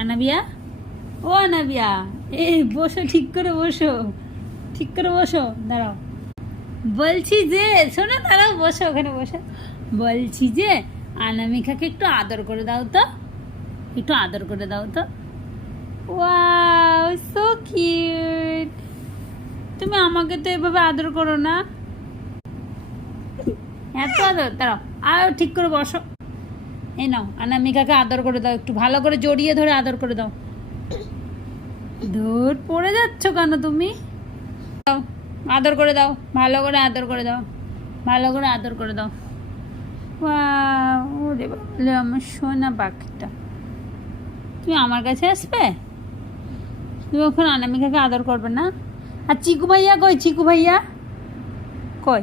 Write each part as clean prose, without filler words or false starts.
আনাবিয়া, ও আনাবিয়া, এই বসো, ঠিক করে বসো, ঠিক করে বসো, দাঁড়াও। বলছি যে শোনো, দাঁড়াও, বসো, ওখানে বসো। বলছি যে অনামিকাকে একটু আদর করে দাও তো, একটু আদর করে দাও তো। Wow, so cute. তুমি আমাকে তো এভাবে আদর করো না, এত আদর। দাঁড়াও, আর ঠিক করে বসো। এই নাও, অনামিকাকে আদর করে দাও, একটু ভালো করে জড়িয়ে ধরে আদর করে দাও। দূর পড়ে যাচ্ছ কেন তুমি? দাও, আদর করে দাও, ভালো করে আদর করে দাও, ভালো করে আদর করে দাও। ওয়াও, ওরে বাবা, আমার সোনা পাখিটা। তুমি আমার কাছে আসবে? তুমি ওখানে অনামিকাকে আদর করবে না? আর চিকু ভাইয়া কই? চিকু ভাইয়া কই?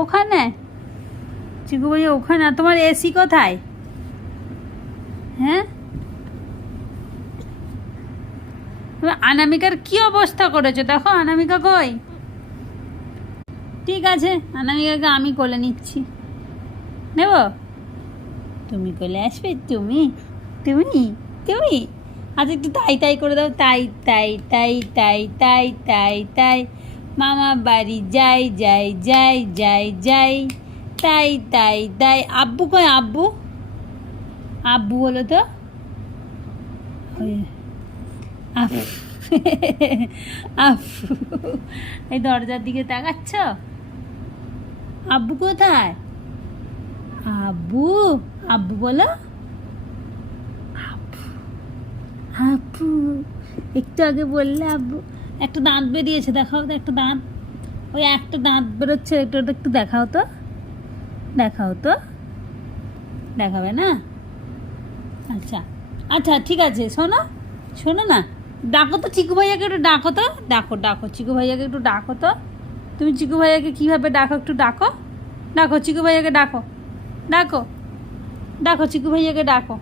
ওখানে? চিকু ভাইয়া ওখানে? আর তোমার এসি কোথায়? হ্যাঁ, অনামিকার কি অবস্থা করেছো দেখো। অনামিকা কই? ঠিক আছে, অনামিকাকে আমি কোলে নিচ্ছি, নেব? তুমি কোলে আসবে? তুমি তুমি তুমি আচ্ছা, একটু তাই তাই করে দাও, তাই তাই তাই তাই তাই তাই তাই। মামা বাড়ি যাই যাই যাই যাই যাই, তাই তাই তাই। আব্বু কই? আব্বু, আব্বু বলো তো। আব্বু, আব্বু, এই দরজার দিকে তাকাচ্ছ? আব্বু কোথায়? আব্বু, আব্বু বলো। আব্বু, আব্বু, একটু আগে বললে আব্বু। একটা দাঁত বেরিয়েছে, দেখাও তো একটা দাঁত। ওই একটা দাঁত বেরোচ্ছে, একটু ওটা একটু দেখাও তো, দেখাও তো। দেখাবে না? আচ্ছা আচ্ছা, ঠিক আছে। শোনো, শোনো না, ডাকো তো চিকু ভাইয়াকে, একটু ডাকো তো, ডাকো ডাকো, চিকু ভাইয়াকে একটু ডাকো তো। তুমি চিকু ভাইয়াকে কীভাবে ডাকো, একটু ডাকো, ডাকো চিকু ভাইয়াকে, ডাকো, ডাকো, ডাকো চিকু ভাইয়াকে, ডাকো,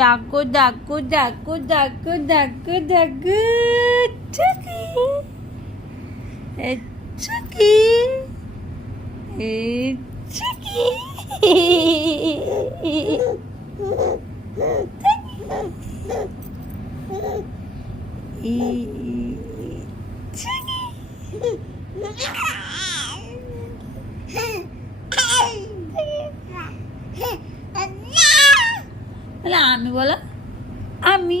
ডাকো ডাকো ডাকো ডাকো ডাকো ডাকো। চুকি, এ চুকি, এ চুকি, আমি বলো, আমি,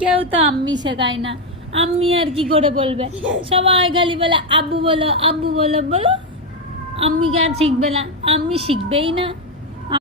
কেউ তো আম্মি শেখায় না। আম্মি আর কি করে বলবে? সবাই খালি বলে আব্বু বলো, আব্বু বলো। বলো, আম্মি কে আর শিখবে না? আম্মি শিখবেই না।